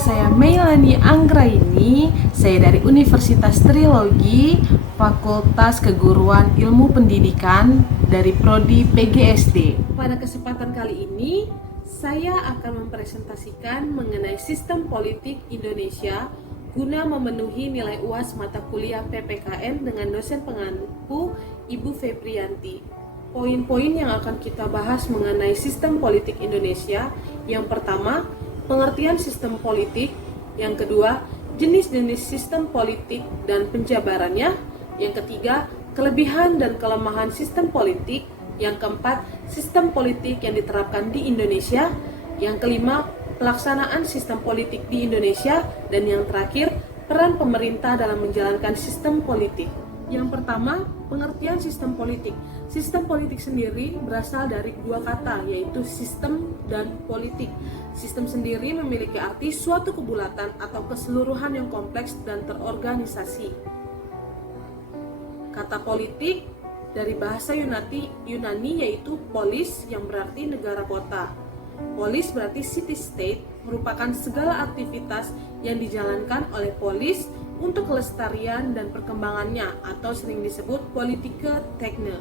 saya Meilani Anggraini, saya dari Universitas Trilogi, Fakultas Keguruan Ilmu Pendidikan dari Prodi PGSD. Pada kesempatan kali ini, saya akan mempresentasikan mengenai sistem politik Indonesia guna memenuhi nilai UAS mata kuliah PPKN dengan dosen pengampu Ibu Febrianti. Poin-poin yang akan kita bahas mengenai sistem politik Indonesia, yang pertama, pengertian sistem politik, yang kedua, jenis-jenis sistem politik dan penjabarannya, yang ketiga, kelebihan dan kelemahan sistem politik, yang keempat, sistem politik yang diterapkan di Indonesia, yang kelima, pelaksanaan sistem politik di Indonesia, dan yang terakhir, peran pemerintah dalam menjalankan sistem politik. Yang pertama, pengertian sistem politik. Sistem politik sendiri berasal dari dua kata, yaitu sistem dan politik. Sistem sendiri memiliki arti suatu kebulatan atau keseluruhan yang kompleks dan terorganisasi. Kata politik dari bahasa Yunani yaitu polis, yang berarti negara kota. Polis berarti city state, merupakan segala aktivitas yang dijalankan oleh polis untuk kelestarian dan perkembangannya, atau sering disebut politieke tekne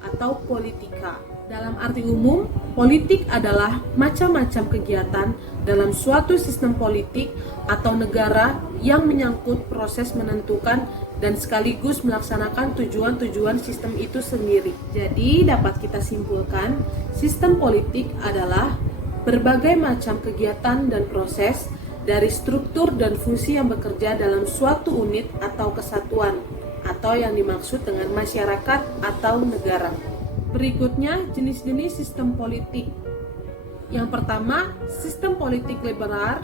atau politika. Dalam arti umum, politik adalah macam-macam kegiatan dalam suatu sistem politik atau negara yang menyangkut proses menentukan dan sekaligus melaksanakan tujuan-tujuan sistem itu sendiri. Jadi, dapat kita simpulkan, sistem politik adalah berbagai macam kegiatan dan proses dari struktur dan fungsi yang bekerja dalam suatu unit atau kesatuan, atau yang dimaksud dengan masyarakat atau negara. Berikutnya, jenis-jenis sistem politik. Yang pertama, sistem politik liberal.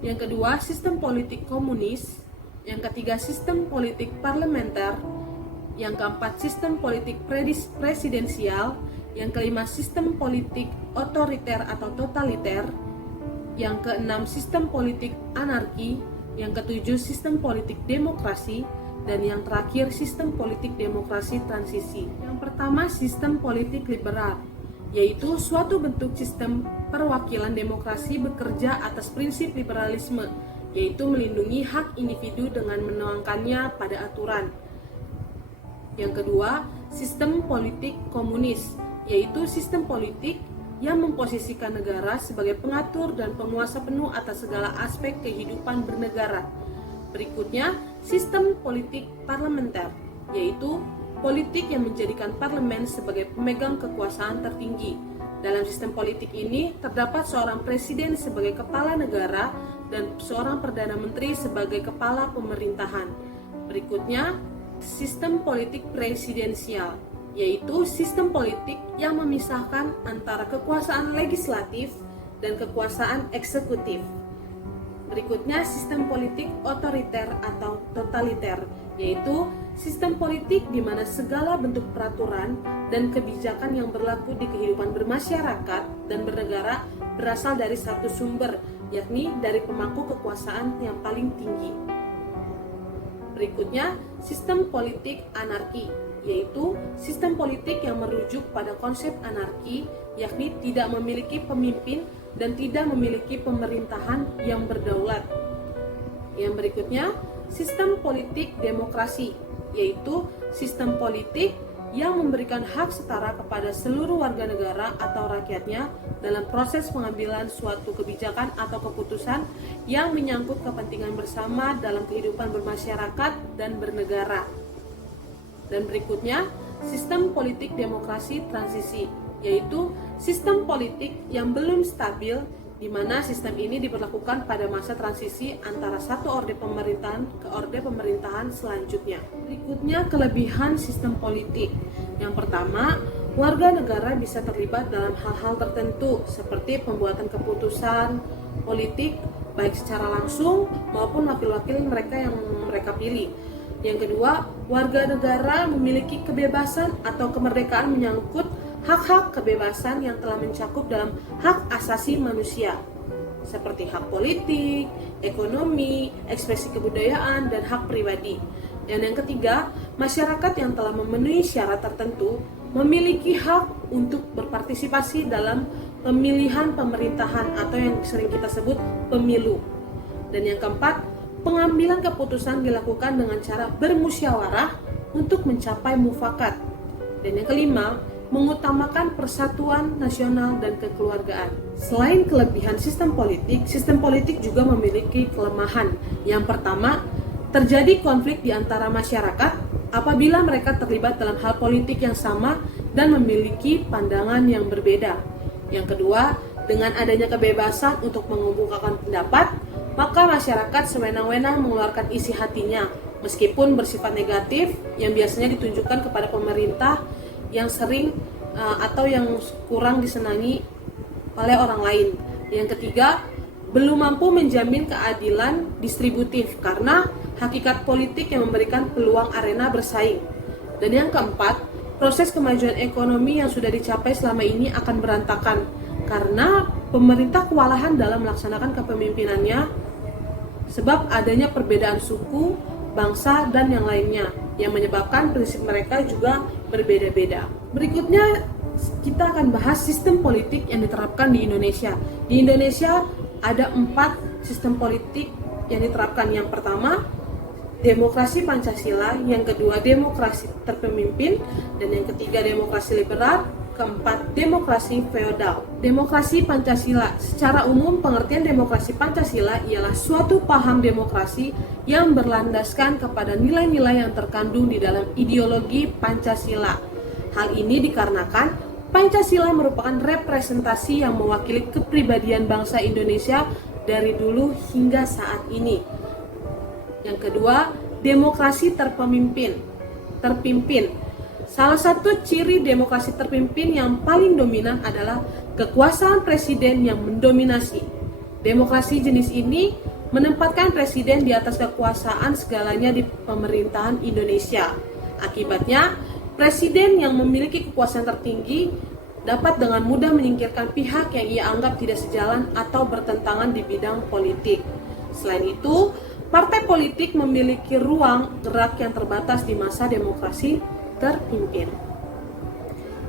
Yang kedua, sistem politik komunis. Yang ketiga, sistem politik parlementer. Yang keempat, sistem politik presidensial. Yang kelima, sistem politik otoriter atau totaliter. Yang keenam, sistem politik anarki. Yang ketujuh, sistem politik demokrasi. Dan yang terakhir, sistem politik demokrasi transisi. Yang pertama, sistem politik liberal, yaitu suatu bentuk sistem perwakilan demokrasi bekerja atas prinsip liberalisme, yaitu melindungi hak individu dengan menuangkannya pada aturan. Yang kedua, sistem politik komunis, yaitu sistem politik yang memposisikan negara sebagai pengatur dan penguasa penuh atas segala aspek kehidupan bernegara. Berikutnya, sistem politik parlementer, yaitu politik yang menjadikan parlemen sebagai pemegang kekuasaan tertinggi. Dalam sistem politik ini, terdapat seorang presiden sebagai kepala negara dan seorang perdana menteri sebagai kepala pemerintahan. Berikutnya, sistem politik presidensial, yaitu sistem politik yang memisahkan antara kekuasaan legislatif dan kekuasaan eksekutif. Berikutnya, sistem politik otoriter atau totaliter, yaitu sistem politik di mana segala bentuk peraturan dan kebijakan yang berlaku di kehidupan bermasyarakat dan bernegara berasal dari satu sumber, yakni dari pemangku kekuasaan yang paling tinggi. Berikutnya, sistem politik anarki, yaitu sistem politik yang merujuk pada konsep anarki, yakni tidak memiliki pemimpin dan tidak memiliki pemerintahan yang berdaulat. Yang berikutnya, sistem politik demokrasi, yaitu sistem politik yang memberikan hak setara kepada seluruh warga negara atau rakyatnya dalam proses pengambilan suatu kebijakan atau keputusan yang menyangkut kepentingan bersama dalam kehidupan bermasyarakat dan bernegara. Dan berikutnya, sistem politik demokrasi transisi, yaitu sistem politik yang belum stabil, di mana sistem ini diberlakukan pada masa transisi antara satu orde pemerintahan ke orde pemerintahan selanjutnya. Berikutnya, kelebihan sistem politik. Yang pertama, warga negara bisa terlibat dalam hal-hal tertentu seperti pembuatan keputusan politik baik secara langsung maupun wakil-wakil mereka yang mereka pilih. Yang kedua, warga negara memiliki kebebasan atau kemerdekaan menyangkut hak-hak kebebasan yang telah mencakup dalam hak asasi manusia, seperti hak politik, ekonomi, ekspresi kebudayaan, dan hak pribadi. Dan yang ketiga, masyarakat yang telah memenuhi syarat tertentu memiliki hak untuk berpartisipasi dalam pemilihan pemerintahan atau yang sering kita sebut pemilu. Dan yang keempat, pengambilan keputusan dilakukan dengan cara bermusyawarah untuk mencapai mufakat. Dan yang kelima, mengutamakan persatuan nasional dan kekeluargaan. Selain kelebihan sistem politik juga memiliki kelemahan. Yang pertama, terjadi konflik di antara masyarakat apabila mereka terlibat dalam hal politik yang sama dan memiliki pandangan yang berbeda. Yang kedua, dengan adanya kebebasan untuk mengemukakan pendapat, maka masyarakat sewenang-wenang mengeluarkan isi hatinya, meskipun bersifat negatif yang biasanya ditunjukkan kepada pemerintah yang sering atau yang kurang disenangi oleh orang lain. Yang ketiga, belum mampu menjamin keadilan distributif karena hakikat politik yang memberikan peluang arena bersaing. Dan yang keempat, proses kemajuan ekonomi yang sudah dicapai selama ini akan berantakan karena pemerintah kewalahan dalam melaksanakan kepemimpinannya sebab adanya perbedaan suku, bangsa, dan yang lainnya yang menyebabkan prinsip mereka juga berbeda-beda. Berikutnya kita akan bahas sistem politik yang diterapkan di Indonesia. Di Indonesia ada 4 sistem politik yang diterapkan. Yang pertama, demokrasi Pancasila, yang kedua demokrasi terpemimpin, dan yang ketiga demokrasi liberal, keempat demokrasi feodal. Demokrasi Pancasila. Secara umum pengertian demokrasi Pancasila ialah suatu paham demokrasi yang berlandaskan kepada nilai-nilai yang terkandung di dalam ideologi Pancasila. Hal ini dikarenakan Pancasila merupakan representasi yang mewakili kepribadian bangsa Indonesia dari dulu hingga saat ini. Yang kedua, demokrasi terpimpin. Salah satu ciri demokrasi terpimpin yang paling dominan adalah kekuasaan presiden yang mendominasi. Demokrasi jenis ini menempatkan presiden di atas kekuasaan segalanya di pemerintahan Indonesia. Akibatnya, presiden yang memiliki kekuasaan tertinggi dapat dengan mudah menyingkirkan pihak yang ia anggap tidak sejalan atau bertentangan di bidang politik. Selain itu, partai politik memiliki ruang gerak yang terbatas di masa demokrasi terpimpin.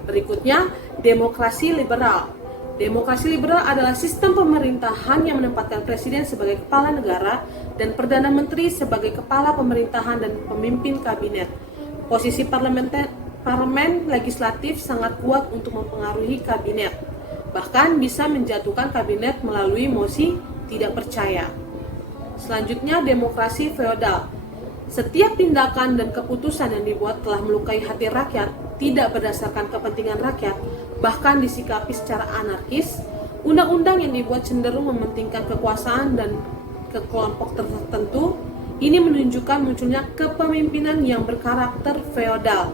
Berikutnya, demokrasi liberal. Demokrasi liberal adalah sistem pemerintahan yang menempatkan presiden sebagai kepala negara dan perdana menteri sebagai kepala pemerintahan dan pemimpin kabinet. Posisi parlemen legislatif sangat kuat untuk mempengaruhi kabinet, bahkan bisa menjatuhkan kabinet melalui mosi tidak percaya. Selanjutnya, demokrasi feodal. Setiap tindakan dan keputusan yang dibuat telah melukai hati rakyat, tidak berdasarkan kepentingan rakyat, bahkan disikapi secara anarkis. Undang-undang yang dibuat cenderung mementingkan kekuasaan dan ke kelompok tertentu. Ini menunjukkan munculnya kepemimpinan yang berkarakter feodal.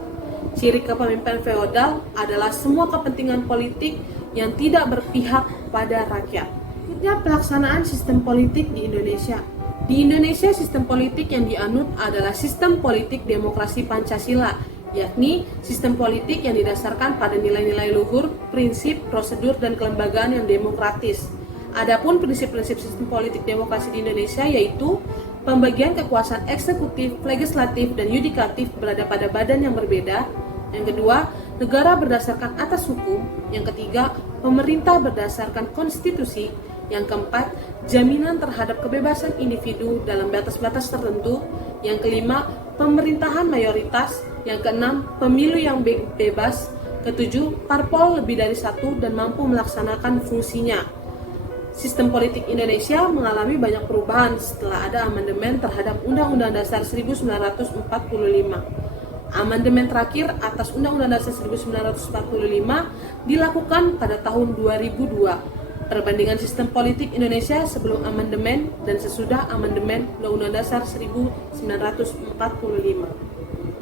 Ciri kepemimpinan feodal adalah semua kepentingan politik yang tidak berpihak pada rakyat. Berikutnya, pelaksanaan sistem politik di Indonesia. Di Indonesia, sistem politik yang dianut adalah sistem politik demokrasi Pancasila, yakni sistem politik yang didasarkan pada nilai-nilai luhur, prinsip, prosedur, dan kelembagaan yang demokratis. Adapun prinsip-prinsip sistem politik demokrasi di Indonesia yaitu pembagian kekuasaan eksekutif, legislatif, dan yudikatif berada pada badan yang berbeda. Yang kedua, negara berdasarkan atas hukum. Yang ketiga, pemerintah berdasarkan konstitusi. Yang keempat, jaminan terhadap kebebasan individu dalam batas-batas tertentu. Yang kelima, pemerintahan mayoritas. Yang keenam, pemilu yang bebas. Ketujuh, parpol lebih dari satu dan mampu melaksanakan fungsinya. Sistem politik Indonesia mengalami banyak perubahan setelah ada amandemen terhadap Undang-Undang Dasar 1945. Amandemen terakhir atas Undang-Undang Dasar 1945 dilakukan pada tahun 2002. Perbandingan sistem politik Indonesia sebelum amandemen dan sesudah amandemen Undang-Undang Dasar 1945.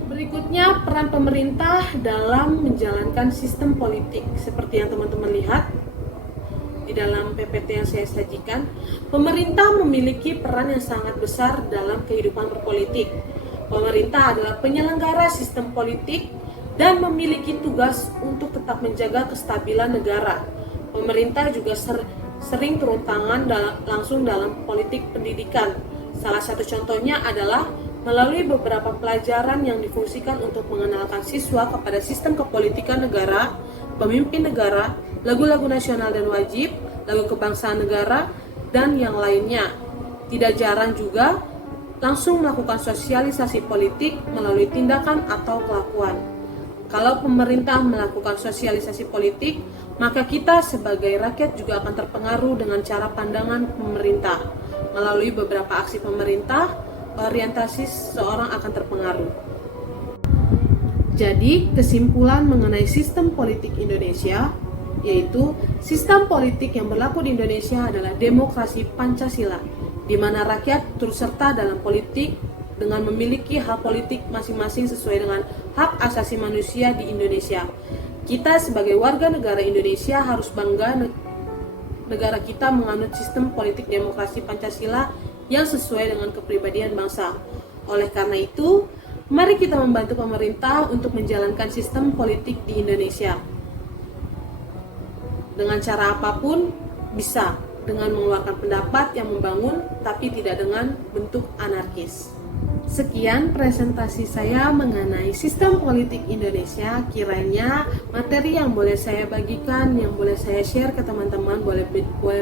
Berikutnya, peran pemerintah dalam menjalankan sistem politik. Seperti yang teman-teman lihat di dalam PPT yang saya sajikan, pemerintah memiliki peran yang sangat besar dalam kehidupan berpolitik. Pemerintah adalah penyelenggara sistem politik dan memiliki tugas untuk tetap menjaga kestabilan negara. Pemerintah juga sering turun tangan langsung dalam politik pendidikan. Salah satu contohnya adalah melalui beberapa pelajaran yang difungsikan untuk mengenalkan siswa kepada sistem kepolitikan negara, pemimpin negara, lagu-lagu nasional dan wajib, lagu kebangsaan negara, dan yang lainnya. Tidak jarang juga langsung melakukan sosialisasi politik melalui tindakan atau kelakuan. Kalau pemerintah melakukan sosialisasi politik, maka kita sebagai rakyat juga akan terpengaruh dengan cara pandangan pemerintah. Melalui beberapa aksi pemerintah, orientasi seseorang akan terpengaruh. Jadi, kesimpulan mengenai sistem politik Indonesia, yaitu sistem politik yang berlaku di Indonesia adalah demokrasi Pancasila, di mana rakyat turut serta dalam politik dengan memiliki hak politik masing-masing sesuai dengan hak asasi manusia di Indonesia. Kita sebagai warga negara Indonesia harus bangga negara kita menganut sistem politik demokrasi Pancasila yang sesuai dengan kepribadian bangsa. Oleh karena itu, mari kita membantu pemerintah untuk menjalankan sistem politik di Indonesia. Dengan cara apapun bisa, dengan mengeluarkan pendapat yang membangun tapi tidak dengan bentuk anarkis. Sekian presentasi saya mengenai sistem politik Indonesia. Kiranya materi yang boleh saya bagikan, yang boleh saya share ke teman-teman boleh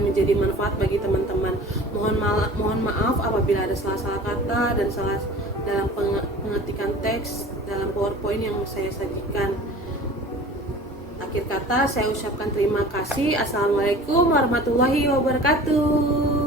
menjadi manfaat bagi teman-teman. Mohon maaf apabila ada salah-salah kata dan salah dalam pengetikan teks dalam PowerPoint yang saya sajikan. Akhir kata saya ucapkan terima kasih. Assalamualaikum warahmatullahi wabarakatuh.